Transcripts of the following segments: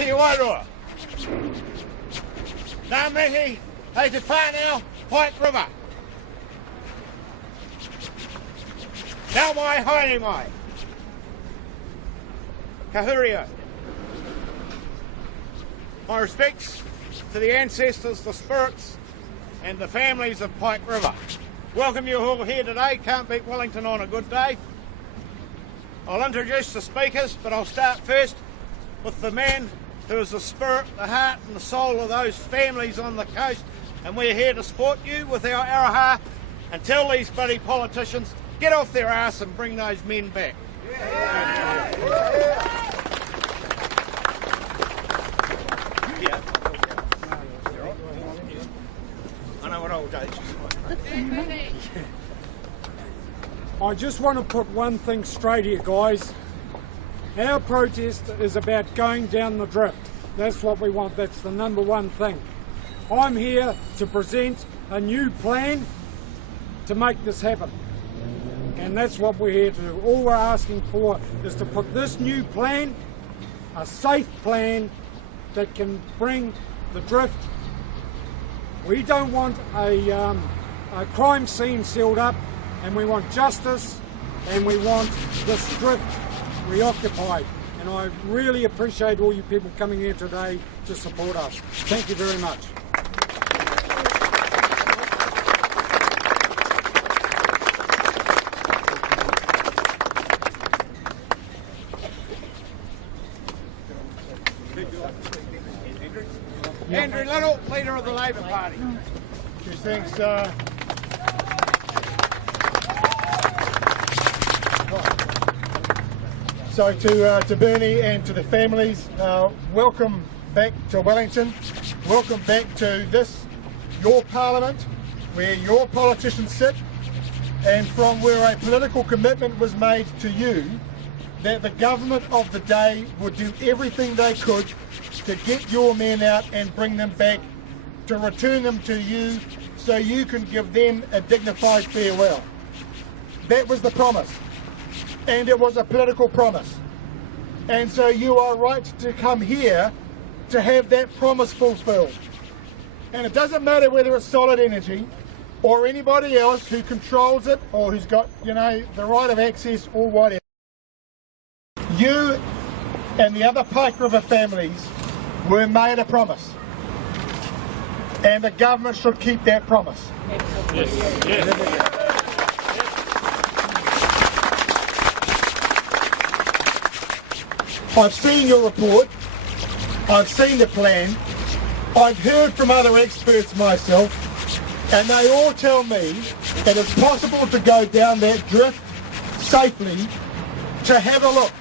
Te Wairoa. Ngā mihi, hei te whānau, Pike River. Nau mai, haere mai. Ka hurio. My respects to the ancestors, the spirits, and the families of Pike River. Welcome you all here today. Can't beat Wellington on a good day. I'll introduce the speakers, but I'll start first with the man who is the spirit, the heart and the soul of those families on the coast, and we're here to support you with our araha and tell these bloody politicians, get off their arse and bring those men back. I know what old age is. I just want to put one thing straight here, guys. Our protest is about going down the drift. That's what we want. That's the number one thing. I'm here to present a new plan to make this happen. And that's what we're here to do. All we're asking for is to put this new plan, a safe plan that can bring the drift. We don't want a crime scene sealed up, and we want justice, and we want this drift reoccupied. And I really appreciate all you people coming here today to support us. Thank you very much. Andrew Little, leader of the Labor Party. Thanks. So to Bernie and to the families, welcome back to Wellington. Welcome back to this, your parliament, where your politicians sit, and from where a political commitment was made to you that the government of the day would do everything they could to get your men out and bring them back, to return them to you so you can give them a dignified farewell. That was the promise, and it was a political promise. And so you are right to come here to have that promise fulfilled. And it doesn't matter whether it's Solid Energy or anybody else who controls it or who's got, you know, the right of access or whatever. You and the other Pike River families were made a promise, and the government should keep that promise. Yes. Yes. I've seen your report, I've seen the plan, I've heard from other experts myself, and they all tell me that it's possible to go down that drift safely, to have a look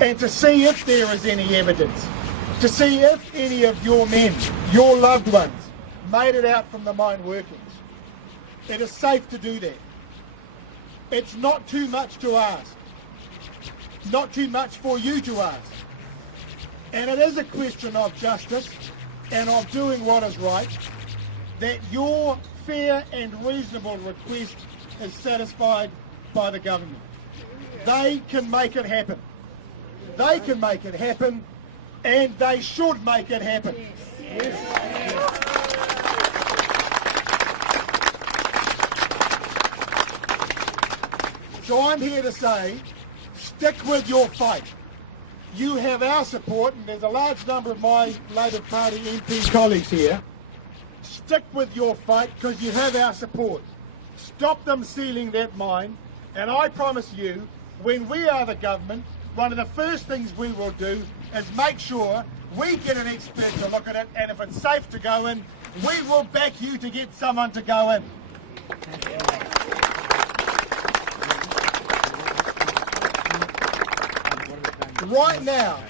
and to see if there is any evidence, to see if any of your men, your loved ones, made it out from the mine workings. It is safe to do that. It's not too much to ask. Not too much for you to ask. And it is a question of justice and of doing what is right, that your fair and reasonable request is satisfied by the government. They can make it happen. They can make it happen, and they should make it happen. Yes. So I'm here to say, stick with your fight. You have our support, and there's a large number of my Labor Party MP colleagues here. Stick with your fight, because you have our support. Stop them sealing that mine, and I promise you, when we are the government, one of the first things we will do is make sure we get an expert to look at it, and if it's safe to go in, we will back you to get someone to go in. Right now,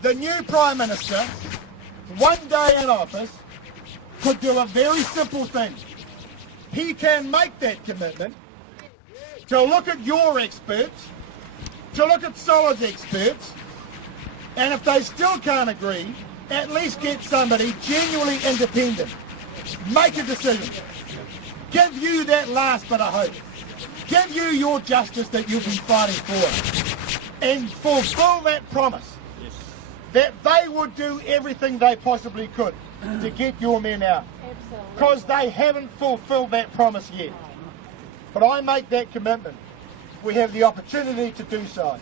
the new Prime Minister, one day in office, could do a very simple thing. He can make that commitment to look at your experts, to look at Solid's experts, and if they still can't agree, at least get somebody genuinely independent. Make a decision. Give you that last bit of hope. Give you your justice that you've been fighting for. And fulfill that promise. that they would do everything they possibly could to get your men out. Because they haven't fulfilled that promise yet. But I make that commitment. We have the opportunity to do so.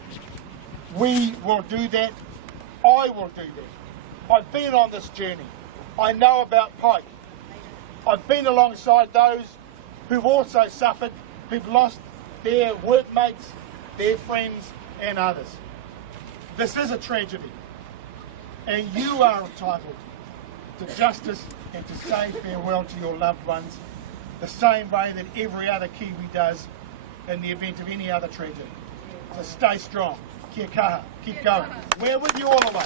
We will do that. I will do that. I've been on this journey. I know about Pike. I've been alongside those who've also suffered, who've lost their workmates, their friends and others. This is a tragedy. And you are entitled to justice and to say farewell to your loved ones the same way that every other Kiwi does in the event of any other tragedy. So stay strong. Kia kaha. Keep going. We're with you all the way.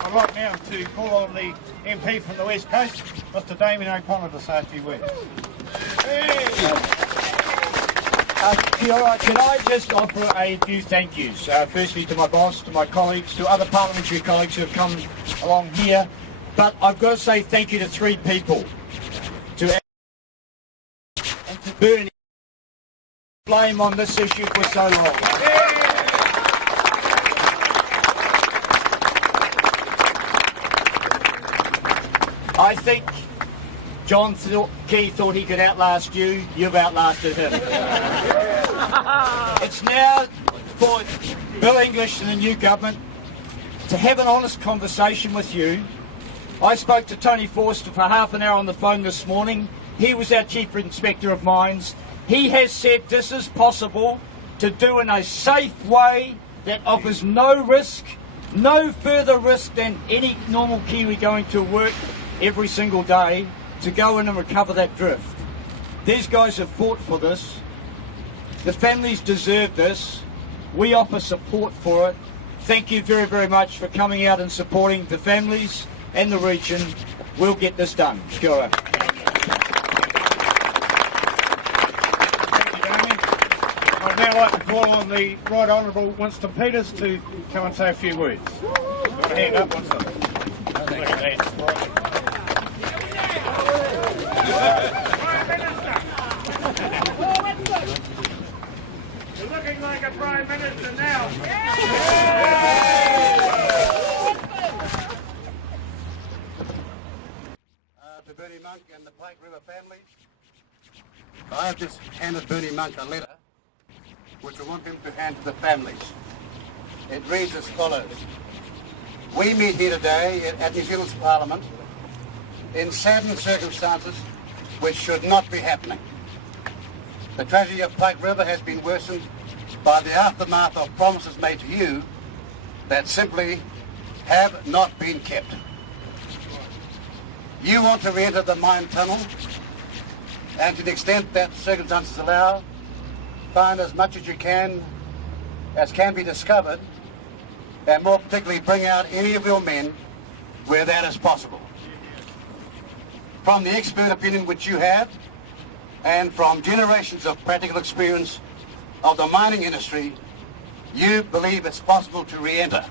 I'd like now to call on the MP from the West Coast, Mr Damien O'Connor, to say a few words. Kia ora, can I just offer a few thank yous? Firstly to my boss, to my colleagues, to other parliamentary colleagues who have come along here. But I've got to say thank you to three people. To and to Bernie, blame on this issue for so long. I think John Key thought he could outlast you. You've outlasted him. It's now for Bill English and the new government to have an honest conversation with you. I spoke to Tony Forster for half an hour on the phone this morning. He was our Chief Inspector of Mines. He has said this is possible to do in a safe way that offers no risk, no further risk than any normal Kiwi going to work every single day to go in and recover that drift. These guys have fought for this. The families deserve this. We offer support for it. Thank you very, very much for coming out and supporting the families and the region. We'll get this done. Kia ora. Thank you, Damien. I'd now like to call on the Right Honourable Winston Peters to come and say a few words. You want a hand up, Winston? Look at that. You're looking like a Prime Minister now. To Bernie Monk and the Pike River family, I have just handed Bernie Monk a letter which I want him to hand to the families. It reads as follows. We meet here today at New Zealand's Parliament in saddened circumstances which should not be happening. The tragedy of Pike River has been worsened by the aftermath of promises made to you that simply have not been kept. You want to re-enter the mine tunnel and to the extent that circumstances allow, find as much as you can as can be discovered and more particularly bring out any of your men where that is possible. From the expert opinion which you have and from generations of practical experience of the mining industry, you believe it's possible to re-enter.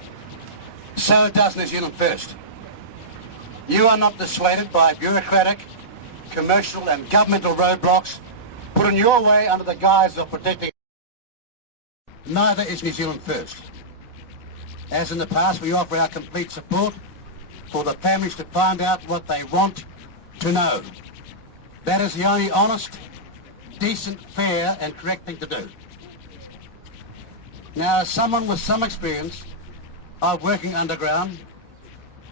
So does New Zealand First. You are not dissuaded by bureaucratic, commercial and governmental roadblocks put in your way under the guise of protecting. Neither is New Zealand First. As in the past, we offer our complete support for the families to find out what they want to know. That is the only honest, decent, fair and correct thing to do. Now, as someone with some experience of working underground,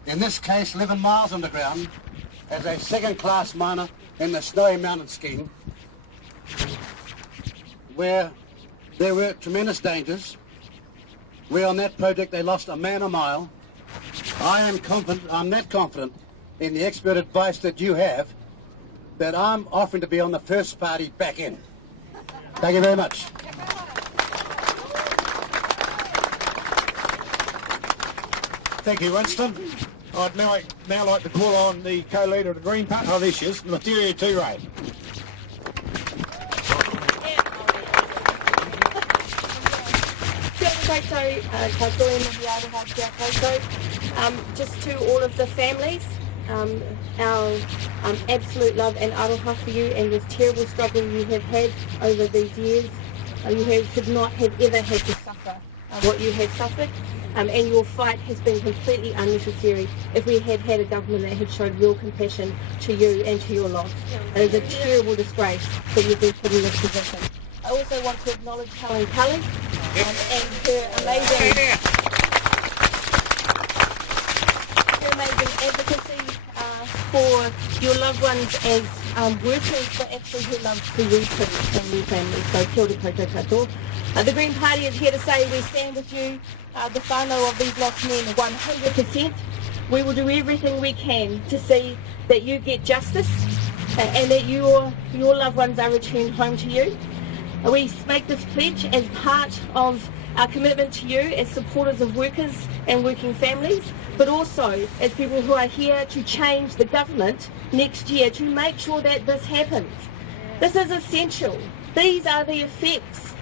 in this case 11 miles underground, as a second-class miner in the Snowy Mountain scheme, where there were tremendous dangers, where on that project they lost a man a mile, I'm that confident in the expert advice that you have that I'm offering to be on the first party back in. Thank you very much. Thank you, Winston. I'd now like to call on the co-leader of the Green Party. Oh, there she is, Materia Ture. Just to all of the families, our absolute love and aroha for you and this terrible struggle you have had over these years. You should not have ever had to suffer what you have suffered, and your fight has been completely unnecessary if we had had a government that had showed real compassion to you and to your loss. It is a terrible disgrace that you've been put in this position. I also want to acknowledge Helen Cully and her amazing advocacy for your loved ones as workers, but actually her love for you too and your family. So kia ora koutou katoa. The Green Party is here to say we stand with you, the whānau of these lost men, 100%. We will do everything we can to see that you get justice and that your loved ones are returned home to you. We make this pledge as part of our commitment to you as supporters of workers and working families, but also as people who are here to change the government next year to make sure that this happens. This is essential. These are the effects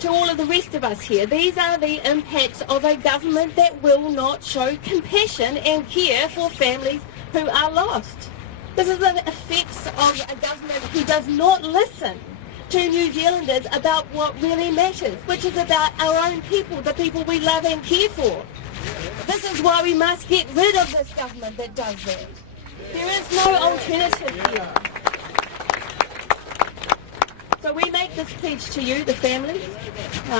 to all of the rest of us here. These are the impacts of a government that will not show compassion and care for families who are lost. This is the effects of a government who does not listen to New Zealanders about what really matters, which is about our own people, the people we love and care for. This is why we must get rid of this government that does that. There is no alternative here. So we make this pledge to you, the families,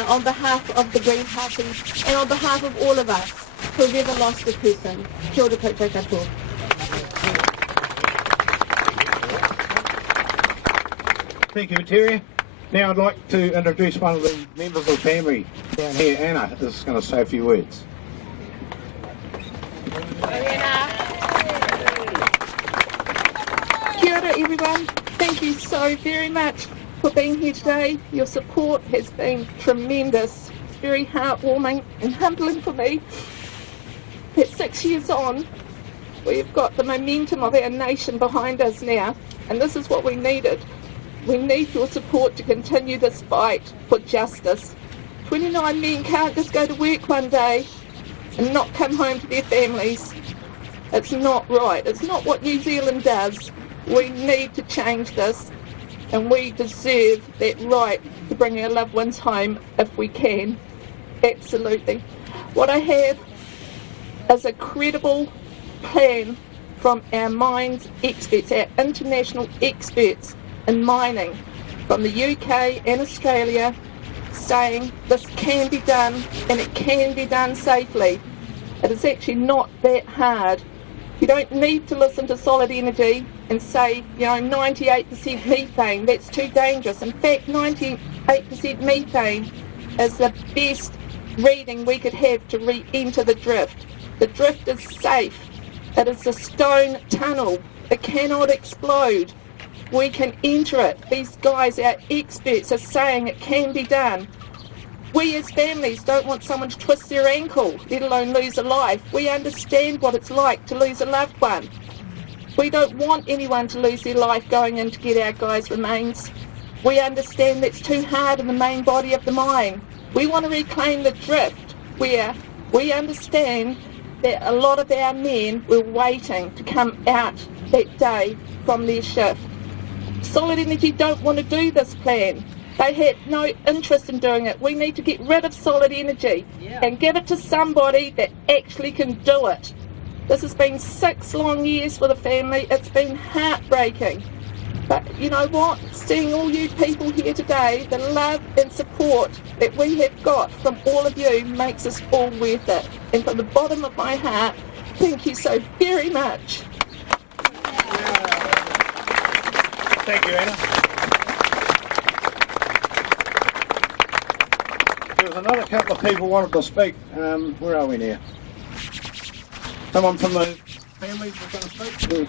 on behalf of the Green Party and on behalf of all of us who have ever lost a person. Kia ora koutou katoa. Thank you, Terry. Now I'd like to introduce one of the members of the family down here. Anna is going to say a few words. Kia ora everyone. Thank you so very much for being here today. Your support has been tremendous. It's very heartwarming and humbling for me that 6 years on, we've got the momentum of our nation behind us now, and this is what we needed. We need your support to continue this fight for justice. 29 men can't just go to work one day and not come home to their families. It's not right. It's not what New Zealand does. We need to change this, and we deserve that right to bring our loved ones home if we can. Absolutely. What I have is a credible plan from our mines experts, our international experts in mining from the UK and Australia, saying this can be done and it can be done safely. It is actually not that hard. You don't need to listen to Solid Energy and say, 98% methane, that's too dangerous. In fact, 98% methane is the best reading we could have to re-enter the drift. The drift is safe. It is a stone tunnel. It cannot explode. We can enter it. These guys, our experts, are saying it can be done. We as families don't want someone to twist their ankle, let alone lose a life. We understand what it's like to lose a loved one. We don't want anyone to lose their life going in to get our guys' remains. We understand that's too hard in the main body of the mine. We want to reclaim the drift where we understand that a lot of our men were waiting to come out that day from their shift. Solid Energy don't want to do this plan. They had no interest in doing it. We need to get rid of Solid Energy and give it to somebody that actually can do it. This has been 6 long years for the family. It's been heartbreaking. But you know what? Seeing all you people here today, the love and support that we have got from all of you makes us all worth it. And from the bottom of my heart, thank you so very much. Thank you, Anna. There was another couple of people wanted to speak. Where are we now? Someone from the families was going to speak?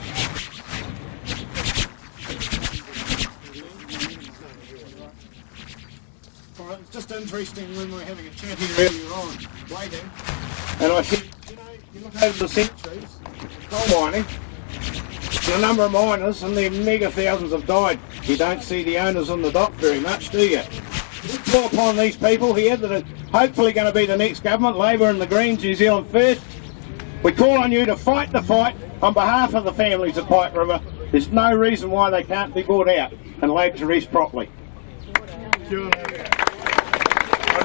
All right, it's just interesting when we were having a chat here earlier on, waiting, and I said, you look over the centuries, coal mining, the number of miners and their mega thousands have died. You don't see the owners on the dock very much, do you? We call upon these people here that are hopefully going to be the next government, Labour and the Greens, New Zealand First. We call on you to fight the fight On behalf of the families of Pike River, there's no reason why they can't be brought out and laid to rest properly. I'd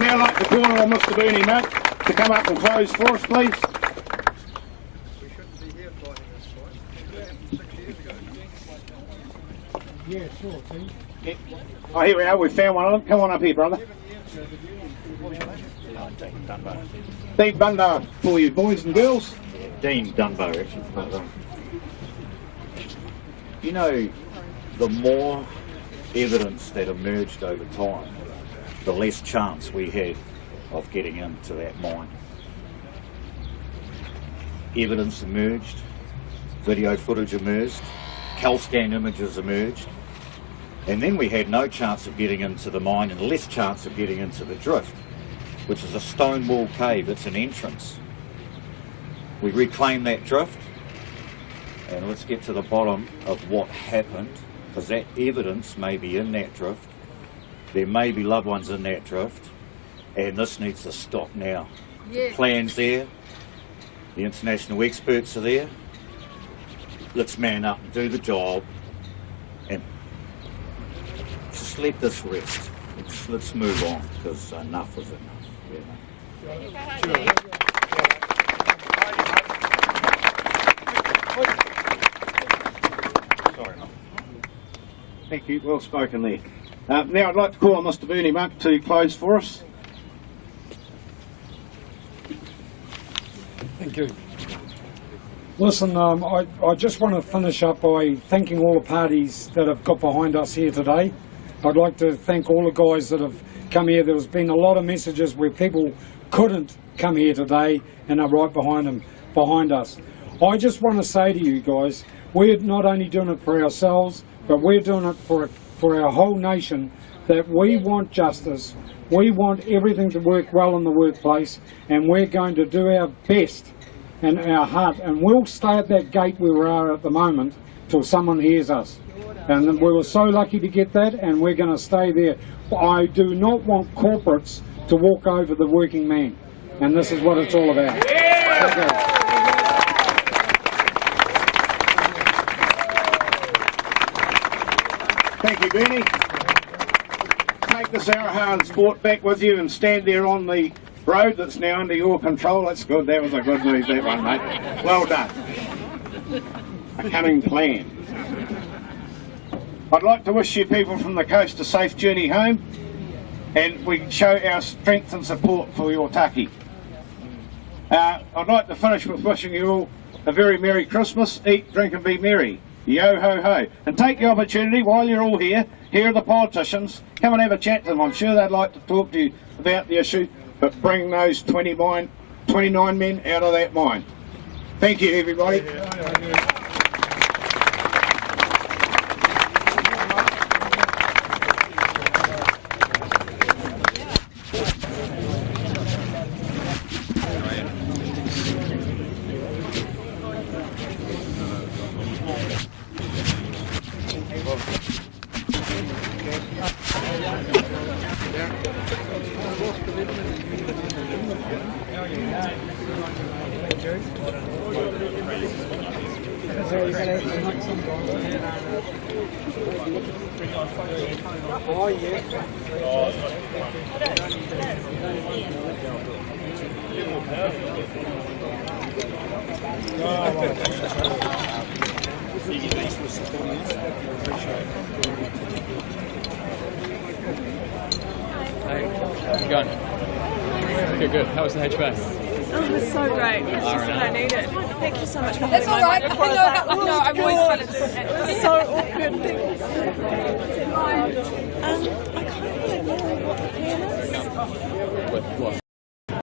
now like to call on Mr. Bernie Monk to come up and close for us, please. Yeah, sure, Steve. Yeah. Oh, here we are, we've found one of them. Come on up here, brother. Dean Dunbar for you, boys and girls. Dean Dunbar, actually. You know, the more evidence that emerged over time, the less chance we had of getting into that mine. Evidence emerged, video footage emerged, CalScan images emerged, and then we had no chance of getting into the mine and less chance of getting into the drift, which is a stone wall cave. It's an entrance. We reclaimed that drift, and let's get to the bottom of what happened, because that evidence may be in that drift. There may be loved ones in that drift, and this needs to stop now. The plan's there, the international experts are there. Let's man up and do the job, and just let this rest. Let's move on, because enough is enough. Yeah. Thank you, well spoken there. Now I'd like to call on Mr. Bernie Monk to close for us. Thank you. Listen, I just want to finish up by thanking all the parties that have got behind us here today. I'd like to thank all the guys that have come here. There's been a lot of messages where people couldn't come here today and are right behind us. I just want to say to you guys, we're not only doing it for ourselves, but we're doing it for our whole nation, that we want justice, we want everything to work well in the workplace, and we're going to do our best and our heart, and we'll stay at that gate where we are at the moment till someone hears us. And we were so lucky to get that, and we're going to stay there. I do not want corporates to walk over the working man, and this is what it's all about. Okay. Thank you, Bernie. Take the Sarahan sport back with you and stand there on the road that's now under your control. That's good. That was a good move, that one, mate. Well done. A cunning plan. I'd like to wish you people from the coast a safe journey home, and we show our strength and support for your taki. I'd like to finish with wishing you all a very Merry Christmas. Eat, drink and be merry. Yo ho ho. And take the opportunity while you're all here, here are the politicians, come and have a chat to them. I'm sure they'd like to talk to you about the issue, but bring those 29 men out of that mine. Thank you, everybody. Oh, yeah. How's it going? Good, good. How was the HBS? Oh, it was so great. It's just what I needed. Thank you so much for having That's all right. No, I'm always trying to do it. It was so awkward.